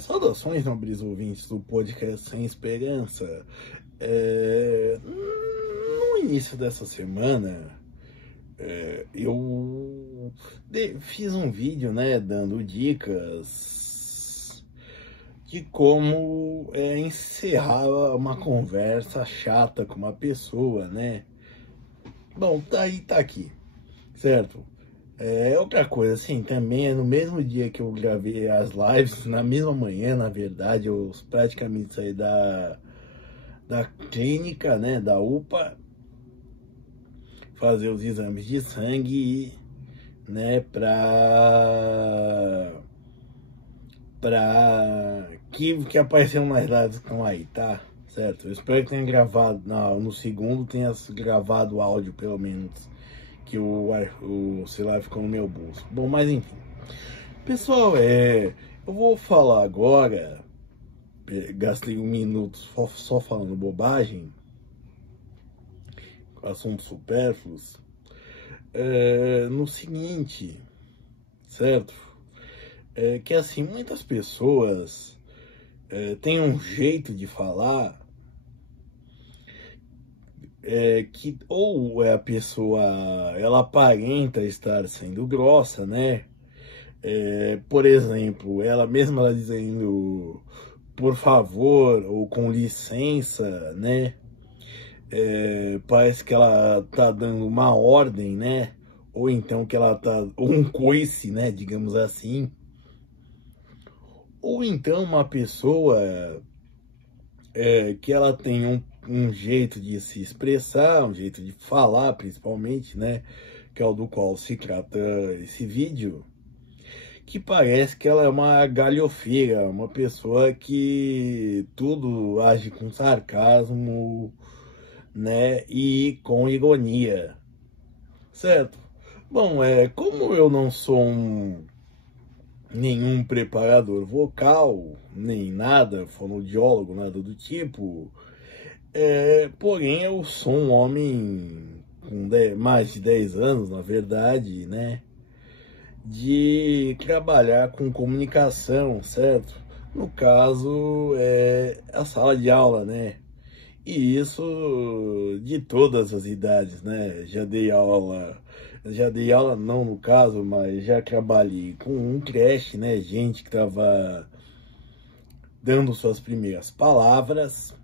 Saudações, nobres ouvintes do podcast Sem Esperança. No início dessa semana, eu fiz um vídeo, né, dando dicas de como encerrar uma conversa chata com uma pessoa, né? Bom, tá aí, tá aqui, certo? Outra coisa, assim, também é no mesmo dia que eu gravei as lives, na mesma manhã, na verdade, eu praticamente saí da clínica, né, da UPA, fazer os exames de sangue, né, que apareceram nas lives que estão aí, tá? Certo? Eu espero que tenha gravado, no segundo tenha gravado o áudio, pelo menos, que o celular ficou no meu bolso. Bom, mas enfim. Pessoal, eu vou falar agora, gastei um minuto só falando bobagem, assuntos supérfluos, no seguinte, certo? Que assim, muitas pessoas têm um jeito de falar que ou a pessoa, ela aparenta estar sendo grossa, né? Por exemplo, ela dizendo por favor ou com licença, né? Parece que ela tá dando uma ordem, né? Ou então que ela tá, ou um coice, né? Digamos assim. Ou então uma pessoa que ela tem um jeito de se expressar, um jeito de falar, principalmente, né? Que é o do qual se trata esse vídeo, que parece que ela é uma galhofeira, uma pessoa que tudo age com sarcasmo, né, e com ironia, certo? Bom, como eu não sou nenhum preparador vocal, nem nada, fonoaudiólogo, nada do tipo, porém eu sou um homem com mais de 10 anos, na verdade, né, de trabalhar com comunicação, certo? No caso, a sala de aula, né? E isso de todas as idades, né? Já dei aula não no caso, mas já trabalhei com um creche, né? Gente que estava dando suas primeiras palavras,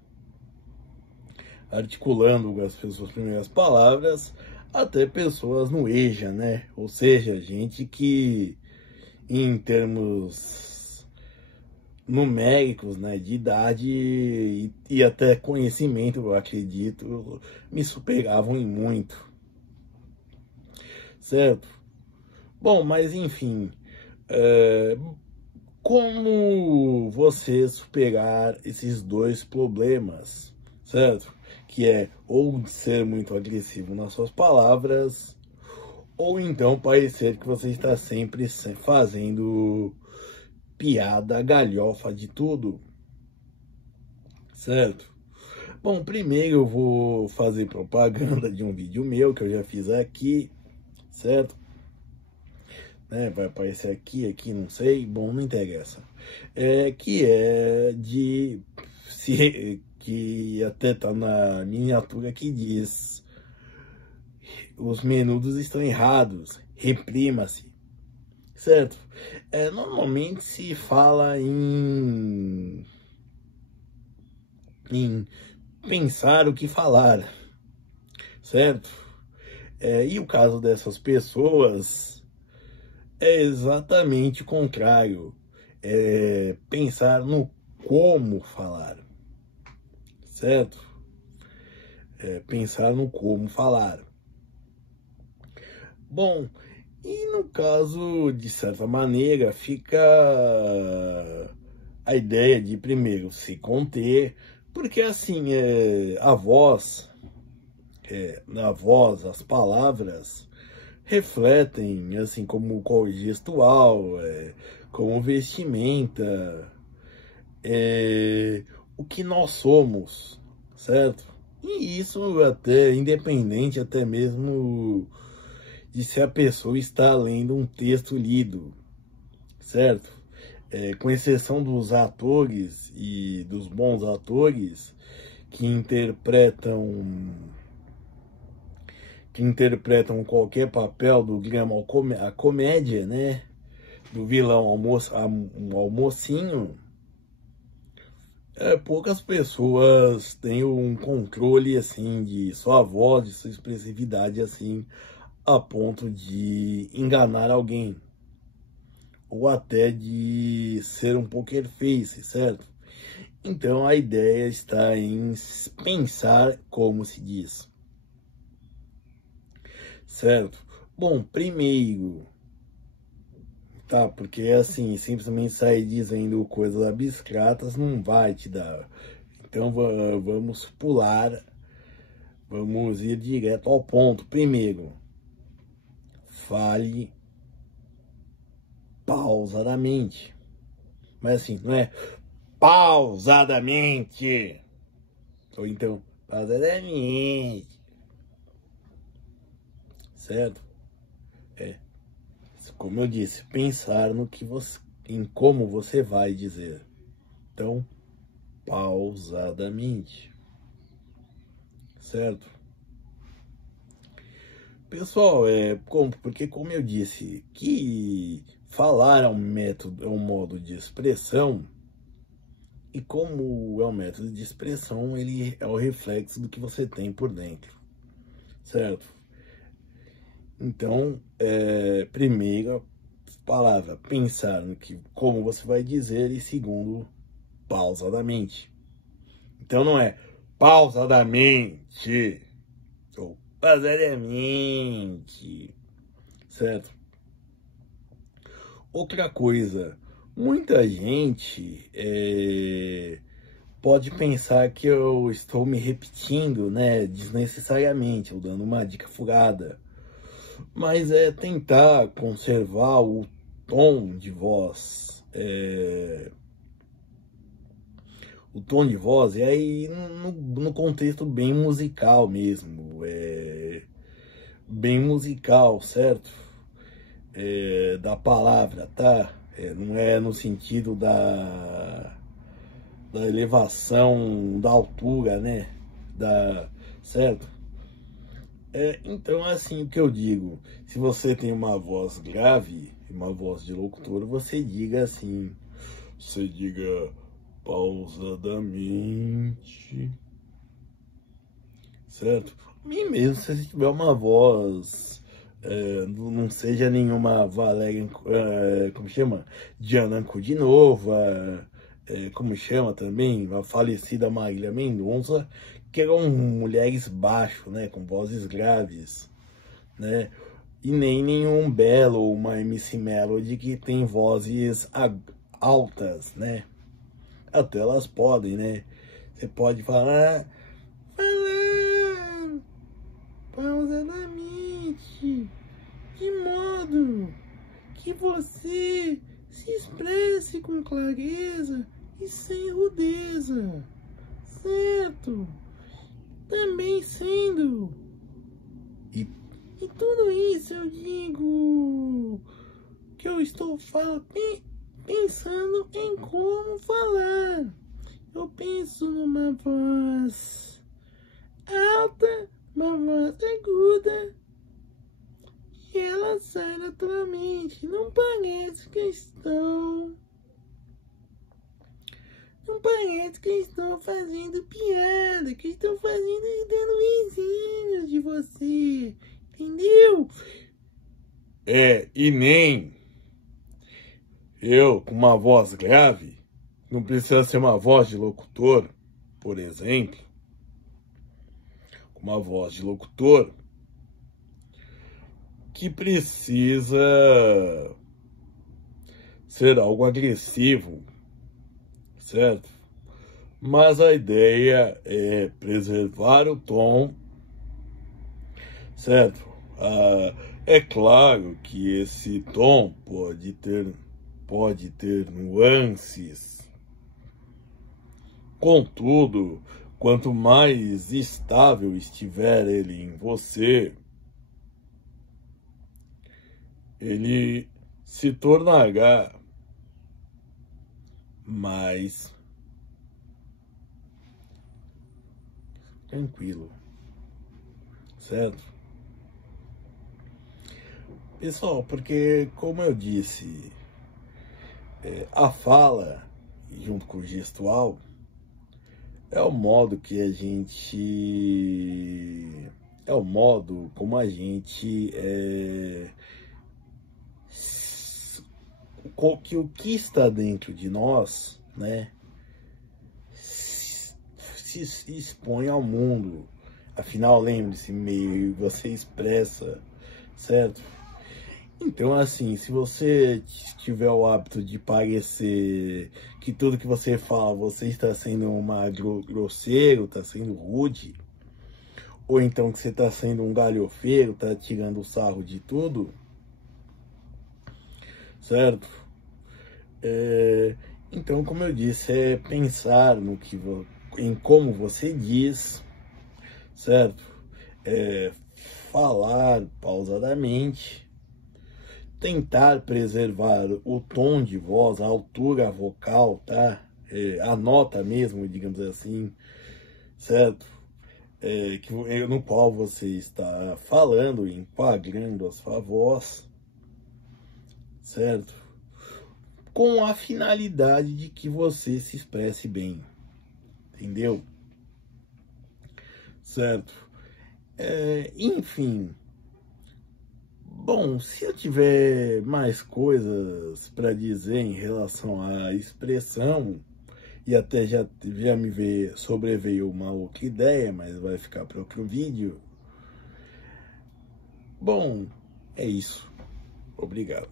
articulando as suas primeiras palavras, até pessoas no EJA, né? Ou seja, gente que em termos numéricos, né, de idade e até conhecimento, eu acredito, me superavam em muito, certo? Bom, mas enfim, como você superar esses dois problemas, certo? Que é ou ser muito agressivo nas suas palavras, ou então parecer que você está sempre fazendo piada, galhofa de tudo, certo? Bom, primeiro eu vou fazer propaganda de um vídeo meu que eu já fiz aqui, certo? Vai aparecer aqui, não sei, bom, não interessa. Que é de... que até tá na miniatura que diz: os menudos estão errados, reprima-se, certo? Normalmente se fala em pensar o que falar, certo? E o caso dessas pessoas é exatamente o contrário. Pensar no como falar, certo? Pensar no como falar. Bom, e no caso, de certa maneira, fica a ideia de primeiro se conter, porque assim, na voz, as palavras refletem, assim, como qual gestual, como vestimenta, o que nós somos, certo? E isso até independente, até mesmo de se a pessoa está lendo um texto lido, certo? com exceção dos atores e dos bons atores que interpretam qualquer papel do drama a comédia, né? Do vilão ao mocinho, poucas pessoas têm um controle assim de sua voz, de sua expressividade assim, a ponto de enganar alguém, ou até de ser um poker face, certo? Então a ideia está em pensar como se diz, certo? Bom, primeiro, tá, porque assim, simplesmente sair dizendo coisas abstratas não vai te dar. Então vamos pular, vamos ir direto ao ponto. Primeiro, fale pausadamente. Mas assim, não é pausadamente. Ou então, pausadamente. Certo? Como eu disse, pensar no que você, em como você vai dizer. Então, pausadamente. Certo? Pessoal, porque como eu disse, que falar é um método, é um modo de expressão, e como é um método de expressão, ele é o reflexo do que você tem por dentro, certo? Então, primeiro, palavra, pensar no que, como você vai dizer, e segundo, pausadamente. Então não é pausadamente, ou pausadamente, certo? Outra coisa, muita gente pode pensar que eu estou me repetindo, né, desnecessariamente, ou dando uma dica furada. Mas é tentar conservar o tom de voz, o tom de voz, e aí no contexto bem musical mesmo, bem musical, certo? Da palavra, tá? Não é no sentido da elevação, da altura, né? Certo? Então, assim, o que eu digo, se você tem uma voz grave, uma voz de locutor, você diga pausadamente, certo? E mesmo se você tiver uma voz, não seja nenhuma Valéria, como chama? Diana Ancudinova, como chama também, a falecida Marília Mendonça, que eram mulheres baixo, né, com vozes graves, né, e nem nenhum Belo ou uma MC Melody que tem vozes altas, né, até elas podem, né, você pode falar pausadamente, de modo que você se expresse com clareza e sem rudeza, certo? Também sendo. E tudo isso eu digo que eu estou pensando em como falar. Eu penso numa voz alta, uma voz aguda, e ela sai naturalmente. Não parece que estão fazendo piada, que estão dando risinhos de você, entendeu? E nem eu com uma voz grave, não precisa ser uma voz de locutor, por exemplo, com uma voz de locutor que precisa ser algo agressivo, certo? Mas a ideia é preservar o tom, certo? É claro que esse tom pode ter nuances. Contudo, quanto mais estável estiver ele em você, ele se tornará mais tranquilo, certo? Pessoal, porque como eu disse, a fala junto com o gestual é o modo que a gente, é o modo como a gente que o que está dentro de nós, né, se expõe ao mundo. Afinal, lembre-se, meio você expressa, certo? Então, assim, se você tiver o hábito de parecer que tudo que você fala, você está sendo grosseiro, está sendo rude, ou então que você está sendo um galhofeiro, está tirando o sarro de tudo, certo? Então, como eu disse, é pensar no que em como você diz, certo? Falar pausadamente, tentar preservar o tom de voz, a altura vocal, tá? A nota mesmo, digamos assim, certo? No qual você está falando, enquadrando a sua voz, certo? Com a finalidade de que você se expresse bem, entendeu? Certo? Enfim. Bom, se eu tiver mais coisas para dizer em relação à expressão, e até já me sobreveio uma outra ideia, mas vai ficar para outro vídeo. Bom, é isso. Obrigado.